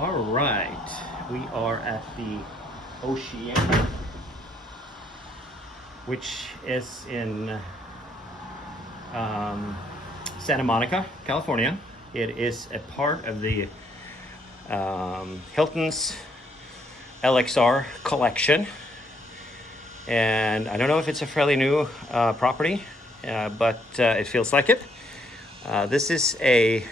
All right, we are at the Oceana, which is in Santa Monica, California. It is a part of the Hilton's LXR collection. And I don't know if it's a fairly new property, but it feels like it. This is a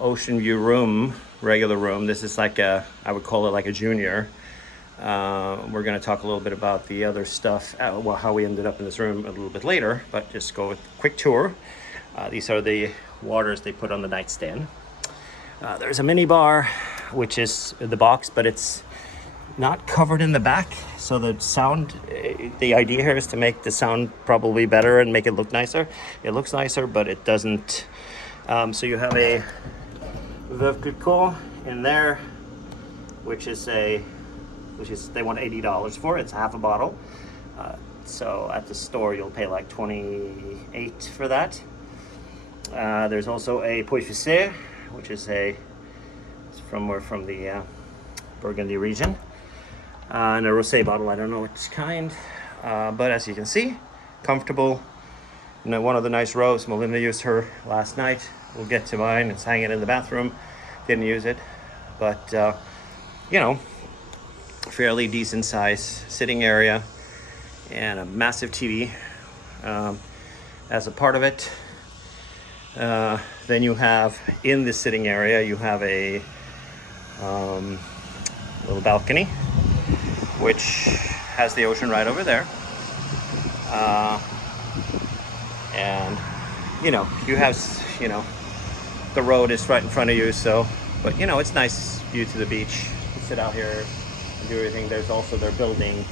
ocean view room, regular room. This is like I would call it like a junior. We're going to talk a little bit about the other stuff, well, how we ended up in this room a little bit later, but just go with a quick tour. These are the waters they put on the nightstand. There's a mini bar, which is the box, but it's not covered in the back. So the sound, the idea here is to make the sound probably better and make it look nicer. It looks nicer, but it doesn't. So you have a Veuve Clicquot in there, which is they want $80 for. It's half a bottle. So at the store you'll pay like $28 for that. There's also a Puy Fissé, which is from the Burgundy region, and a rosé bottle. I don't know which kind, but as you can see, comfortable. One of the nice rows. Melinda used her last night. We'll get to mine. It's hanging in the bathroom. Didn't use it, but fairly decent size sitting area and a massive TV as a part of it. Then you have, in the sitting area, you have a little balcony, which has the ocean right over there. And you have, the road is right in front of you, so, but it's nice view to the beach. You sit out here and do everything. They're building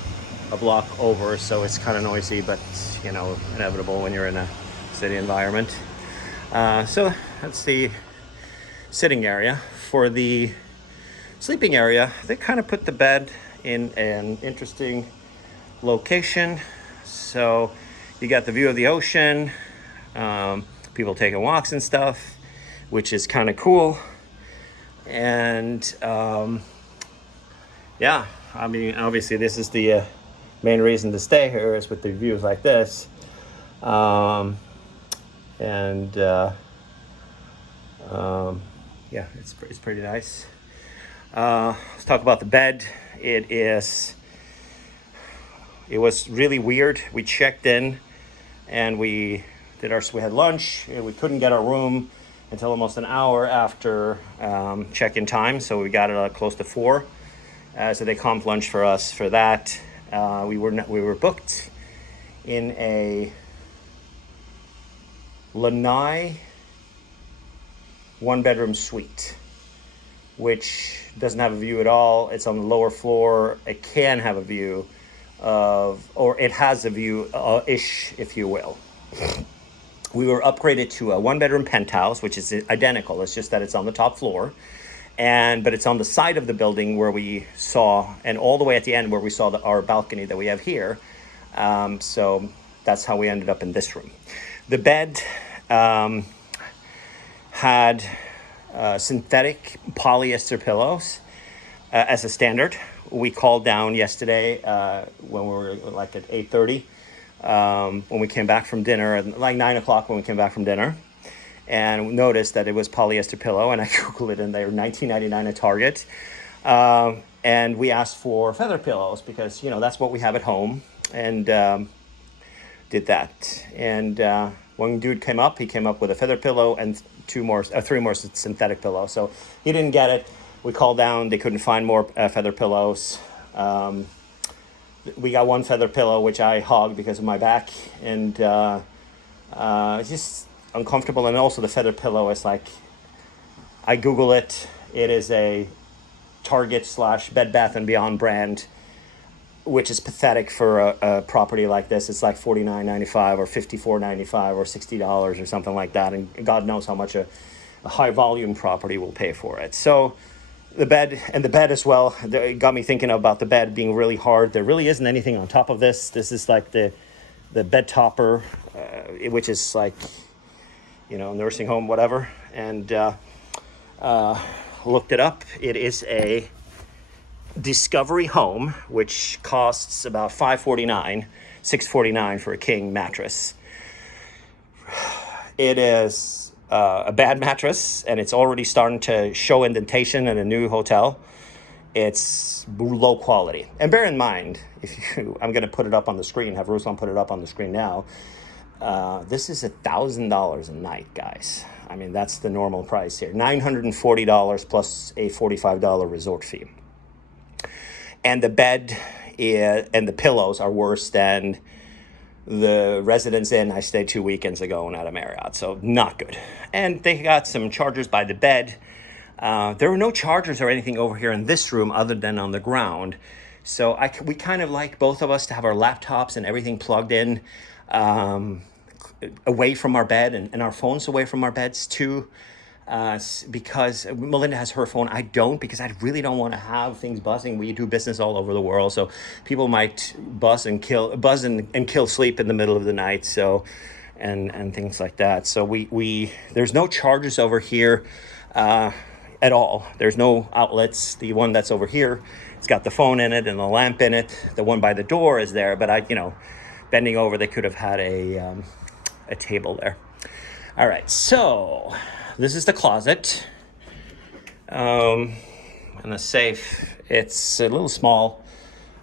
a block over, so it's kind of noisy, but inevitable when you're in a city environment. So that's the sitting area. For the sleeping area, they kind of put the bed in an interesting location. So you got the view of the ocean, people taking walks and stuff, which is kind of cool. And obviously this is the main reason to stay here, is with the views like this. It's pretty nice. Let's talk about the bed. It was really weird. We checked in and we had lunch. We couldn't get our room until almost an hour after check-in time, so we got it close to 4. So they comped lunch for us for that. We were booked in a Lanai one-bedroom suite, which doesn't have a view at all. It's on the lower floor. It can have a view it has a view ish, if you will. We were upgraded to a one-bedroom penthouse, which is identical. It's just that it's on the top floor, but it's on the side of the building where we saw, and all the way at the end where we saw our balcony that we have here. So that's how we ended up in this room. The bed had synthetic polyester pillows as a standard. We called down yesterday when we were like at 8:30. When we came back from dinner, like 9 o'clock when we came back from dinner, and noticed that it was polyester pillow, and I Googled it, and they were $19.99 at Target. And we asked for feather pillows because, that's what we have at home, and did that. And when dude came up, he came up with a feather pillow and 3 more synthetic pillows. So he didn't get it. We called down, they couldn't find more feather pillows. We got one feather pillow, which I hogged because of my back, and it's just uncomfortable. And also the feather pillow is like, I Google it, it is a Target / Bed Bath & Beyond brand, which is pathetic for a property like this. It's like $49.95 or $54.95 or $60 or something like that, and God knows how much a high volume property will pay for it. So the bed as well, it got me thinking about the bed being really hard. There really isn't anything on top of this. This is like the bed topper, which is like, nursing home, whatever. And looked it up. It is a Discovery home, which costs about $649 for a king mattress. It is a bad mattress, and it's already starting to show indentation in a new hotel. It's low quality. And bear in mind, I'm going to put it up on the screen, have Ruslan put it up on the screen now. This is $1,000 a night, guys. I mean, that's the normal price here. $940 plus a $45 resort fee. And the bed and the pillows are worse than the Residence Inn I stayed 2 weekends ago at a Marriott, so not good. And they got some chargers by the bed. There were no chargers or anything over here in this room other than on the ground. So we kind of like, both of us, to have our laptops and everything plugged in away from our bed, and our phones away from our beds too. Because Melinda has her phone, I don't, because I really don't want to have things buzzing. We do business all over the world, so people might buzz and kill sleep in the middle of the night. So, and things like that. So we there's no chargers over here at all. There's no outlets. The one that's over here, it's got the phone in it and the lamp in it. The one by the door is there, but bending over, they could have had a table there. All right, so this is the closet, and the safe. It's a little small,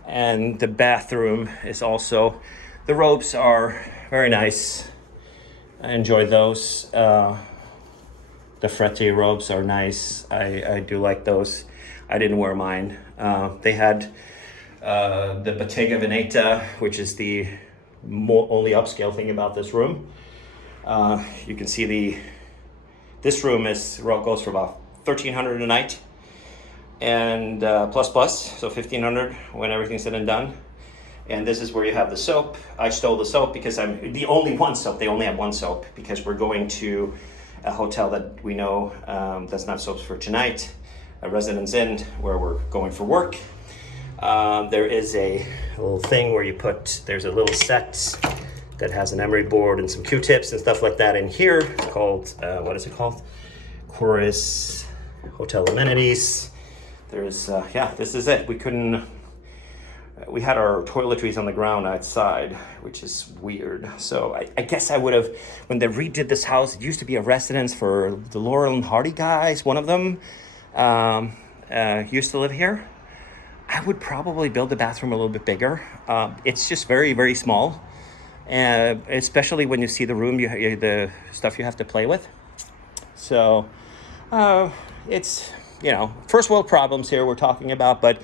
and the bathroom is also. The robes are very nice. I enjoy those. The Fretti robes are nice. I do like those. I didn't wear mine. They had the Bottega Veneta, which is the only upscale thing about this room. You can see this room goes for about $1,300 a night, and plus, so $1,500 when everything's said and done. And this is where you have the soap. I stole the soap because I'm the only one soap. They only have one soap because we're going to a hotel that we know doesn't have soaps for tonight, a Residence Inn, where we're going for work. There is a little thing where there's a little set that has an emery board and some Q-tips and stuff like that in here. It's called, what is it called? Chorus Hotel Amenities. There's, this is it. We had our toiletries on the ground outside, which is weird. So I guess I would have, when they redid this house, it used to be a residence for the Laurel and Hardy guys. One of them used to live here. I would probably build the bathroom a little bit bigger. It's just very, very small. Especially when you see the room, the stuff you have to play with. So it's, first world problems here we're talking about, but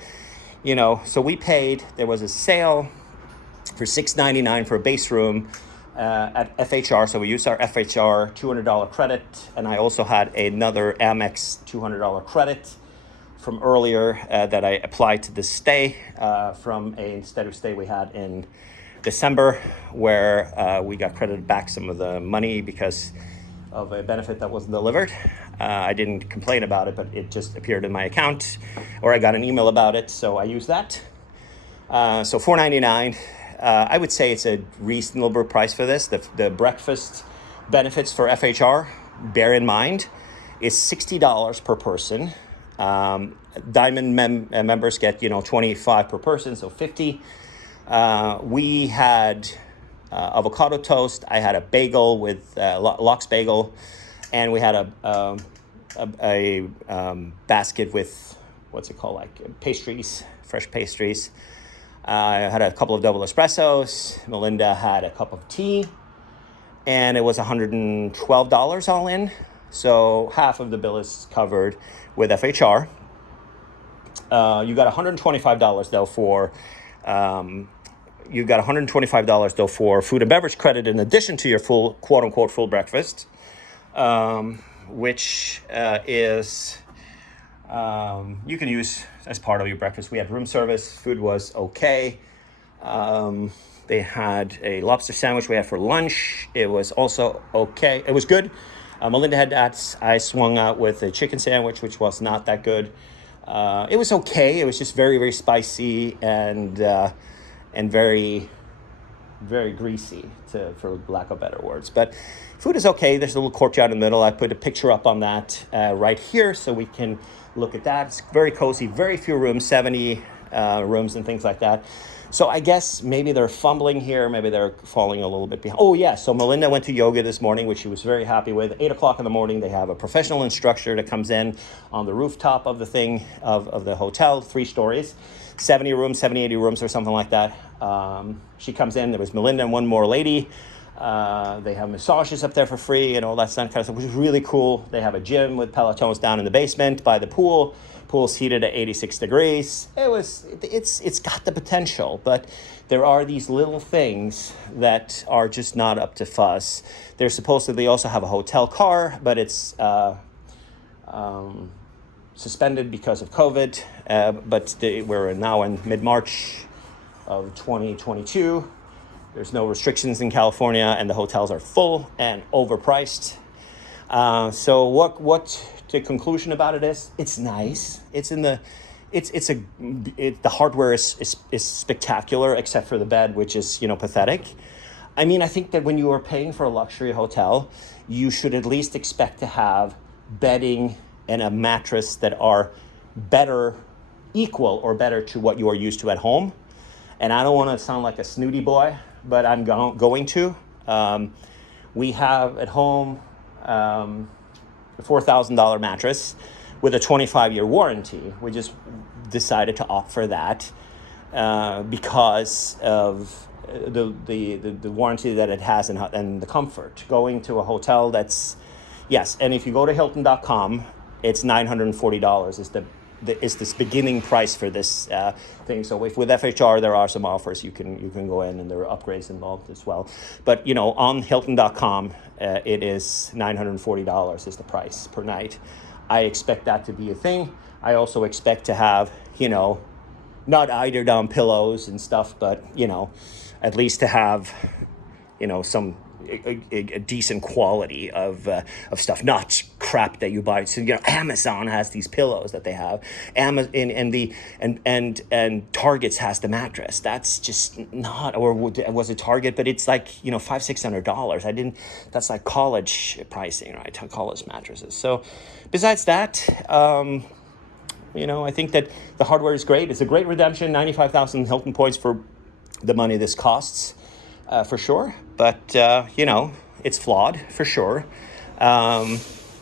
so we paid, there was a sale for $699 for a base room at FHR. So we used our FHR $200 credit, and I also had another Amex $200 credit from earlier that I applied to this stay from a steady stay we had in December, where we got credited back some of the money because of a benefit that wasn't delivered. I didn't complain about it, but it just appeared in my account, or I got an email about it, so I used that. So $499. I would say it's a reasonable price for this. The breakfast benefits for FHR, bear in mind, is $60 per person. Diamond members get 25 per person, so 50. We had avocado toast. I had a bagel with lox bagel, and we had a basket with what's it called, like pastries, fresh pastries. I had a couple of double espressos. Melinda had a cup of tea, and it was $112 all in. So half of the bill is covered with FHR. You got $125 though for food and beverage credit in addition to your full, quote unquote, full breakfast, which is you can use as part of your breakfast. We had room service. Food was okay. They had a lobster sandwich we had for lunch. It was also okay. It was good. Melinda had that. I swung out with a chicken sandwich, which was not that good. It was okay. It was just very, very spicy and very very greasy, for lack of better words. But food is okay. There's a little courtyard in the middle. I put a picture up on that right here so we can look at that. It's very cozy, very few rooms, 70 rooms and things like that. So I guess maybe they're fumbling here. Maybe they're falling a little bit behind. Oh yeah, so Melinda went to yoga this morning, which she was very happy with. 8 o'clock in the morning, they have a professional instructor that comes in on the rooftop of the thing, of the hotel, 3 stories, 70 rooms, 70, 80 rooms or something like that. She comes in, there was Melinda and one more lady. They have massages up there for free and all that kind of stuff, which is really cool. They have a gym with Pelotons down in the basement by the pool. Pool's heated at 86 degrees. It's got the potential, but there are these little things that are just not up to fuss. They're supposedly also have a hotel car, but it's suspended because of COVID. But we're now in mid-March of 2022. There's no restrictions in California, and the hotels are full and overpriced. So what the conclusion about it is? It's nice. The hardware is spectacular, except for the bed, which is pathetic. I mean, I think that when you are paying for a luxury hotel, you should at least expect to have bedding and a mattress that are equal or better to what you are used to at home. And I don't want to sound like a snooty boy, but I'm going to. We have at home a $4,000 mattress with a 25-year warranty. We just decided to opt for that because of the warranty that it has and the comfort. Going to a hotel that's, yes, and if you go to Hilton.com, it's $940 is this beginning price for this thing. So if with FHR there are some offers, you can go in and there are upgrades involved as well. But on Hilton.com, it is $940 is the price per night. I expect that to be a thing. I also expect to have not eider down pillows and stuff, but at least to have some a decent quality of stuff, not crap that you buy. So Amazon has these pillows that they have, and Target's has the mattress. That's just not, or was it Target? But it's like $500-$600. That's like college pricing, right? College mattresses. So besides that, I think that the hardware is great. It's a great redemption. 95,000 Hilton points for the money this costs. For sure, but it's flawed for sure.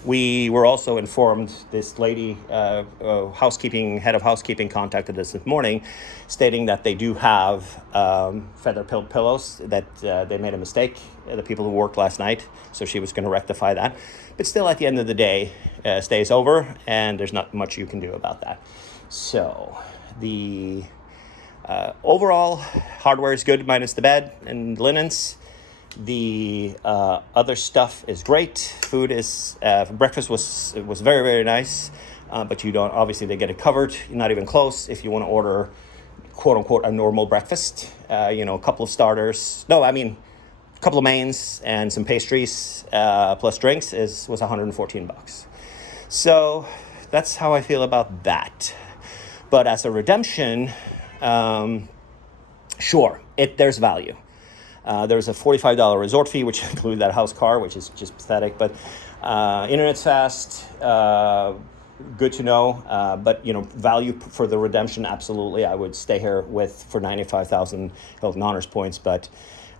We were also informed, this lady, head of housekeeping contacted us this morning, stating that they do have feather pillows, that they made a mistake, the people who worked last night, so she was going to rectify that. But still, at the end of the day, stays over, and there's not much you can do about that. So the overall hardware is good, minus the bed and linens. The other stuff is great. Food is breakfast was very, very nice, but you don't, obviously they get it covered. You're not even close if you want to order quote unquote a normal breakfast. A couple of starters, a couple of mains and some pastries plus drinks was $114. So that's how I feel about that. But as a redemption, sure, there's value. There's a $45 resort fee, which includes that house car, which is just pathetic. But internet's fast, good to know. But value for the redemption, absolutely. I would stay here for 95,000 Hilton Honors points. But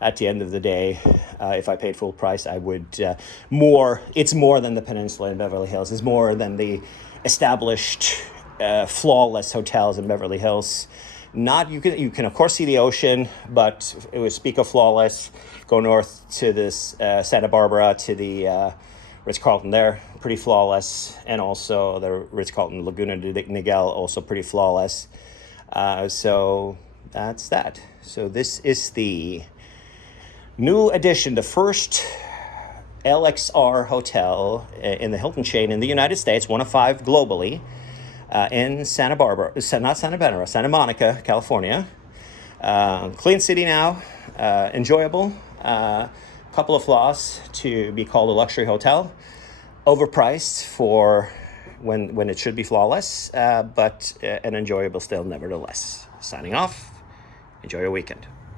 at the end of the day, if I paid full price, I would It's more than the Peninsula in Beverly Hills. It's more than the established, flawless hotels in Beverly Hills. You can of course see the ocean, but it would speak of flawless. Go north to this Santa Barbara, to the Ritz-Carlton there, pretty flawless, and also the Ritz-Carlton Laguna de Niguel, also pretty flawless. So that's that. So this is the new addition, the first LXR hotel in the Hilton chain in the United States, one of 5 globally. In Santa Monica, California. Clean city now, enjoyable. Couple of flaws to be called a luxury hotel. Overpriced for when it should be flawless, but an enjoyable still nevertheless. Signing off. Enjoy your weekend.